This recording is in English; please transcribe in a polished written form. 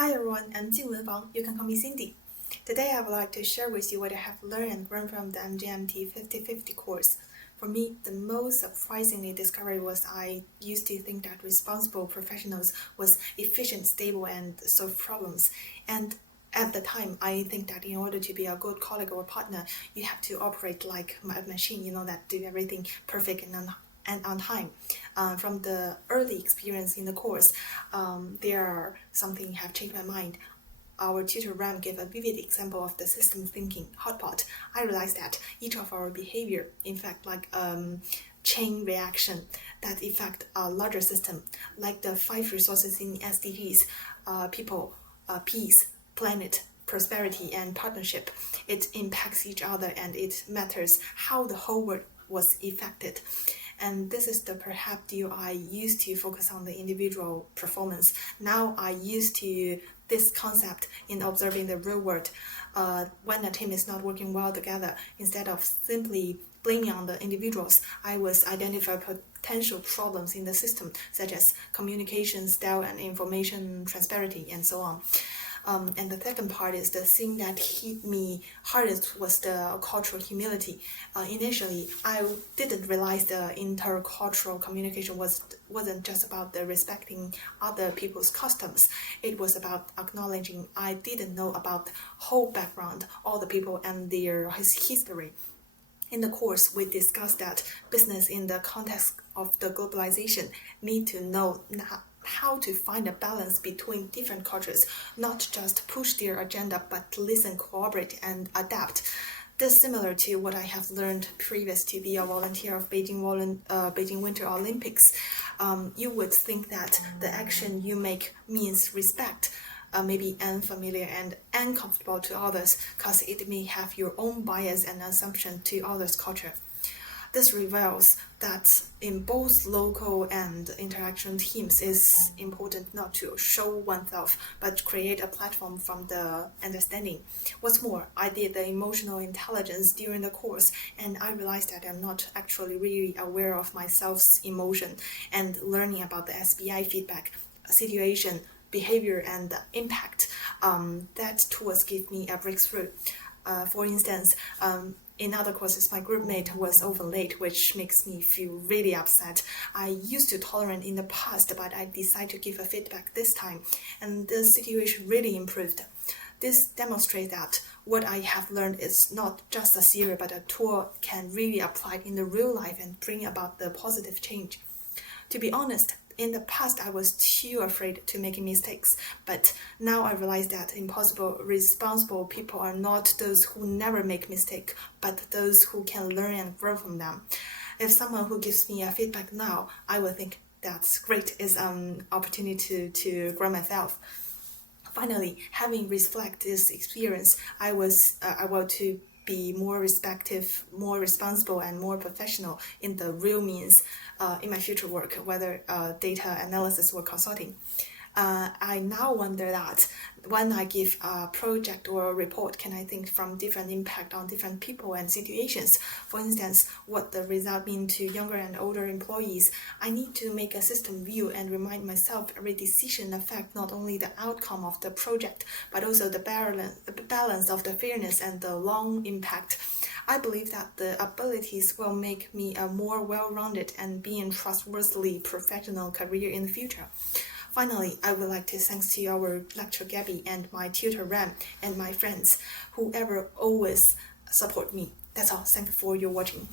Hi everyone, I'm Fang. You can call me Cindy. Today I would like to share with you what I have learned and grown from the MGMT5050 course. For me, the most surprisingly discovery was I used to think that responsible professionals was efficient, stable, and solve problems. And at the time, I think that in order to be a good colleague or partner, you have to operate like a machine, that do everything perfect and on time. From the early experience in the course, there are something have changed my mind. Our tutor Ram gave a vivid example of the system thinking hotpot. I realized that each of our behavior, in fact, like chain reaction that affect a larger system, like the 5 resources in SDGs, people, peace, planet, prosperity, and partnership. It impacts each other and it matters how the whole world was affected. And this is the perhaps deal I used to focus on the individual performance. Now I used to this concept in observing the real world. When a team is not working well together, instead of simply blaming on the individuals, I was identifying potential problems in the system, such as communication style and information transparency and so on. And the second part is the thing that hit me hardest was the cultural humility. Initially, I didn't realize the intercultural communication wasn't just about the respecting other people's customs. It was about acknowledging I didn't know about the whole background, all the people and their history. In the course, we discussed that business in the context of the globalization need to know how to find a balance between different cultures, not just push their agenda, but listen, cooperate, and adapt. This is similar to what I have learned previous to be a volunteer of Beijing Winter Olympics. You would think that the action you make means respect, maybe unfamiliar and uncomfortable to others, because it may have your own bias and assumption to others' culture. This reveals that in both local and interaction teams, it's important not to show oneself, but create a platform from the understanding. What's more, I did the emotional intelligence during the course, and I realized that I'm not actually really aware of myself's emotion, and learning about the SBI feedback, situation, behavior, and impact, that tools give me a breakthrough. For instance, in other courses, my group mate was over late, which makes me feel really upset. I used to tolerate in the past, but I decided to give a feedback this time, and the situation really improved. This demonstrates that what I have learned is not just a theory, but a tool can really apply in the real life and bring about the positive change. To be honest, in the past, I was too afraid to make mistakes, but now I realize that responsible people are not those who never make mistakes, but those who can learn and grow from them. If someone who gives me a feedback now, I will think that's great, it's an opportunity to grow myself. Finally, having reflected this experience, I want to be more respective, more responsible, and more professional in the real means in my future work, whether data analysis or consulting. I now wonder that when I give a project or a report, can I think from different impact on different people and situations? For instance, what the result mean to younger and older employees. I need to make a system view and remind myself every decision affect not only the outcome of the project, but also the balance of the fairness and the long impact. I believe that the abilities will make me a more well-rounded and being trustworthy professional career in the future. Finally, I would like to thank to our lecturer Gabby and my tutor Ram and my friends, whoever always support me. That's all. Thank you for your watching.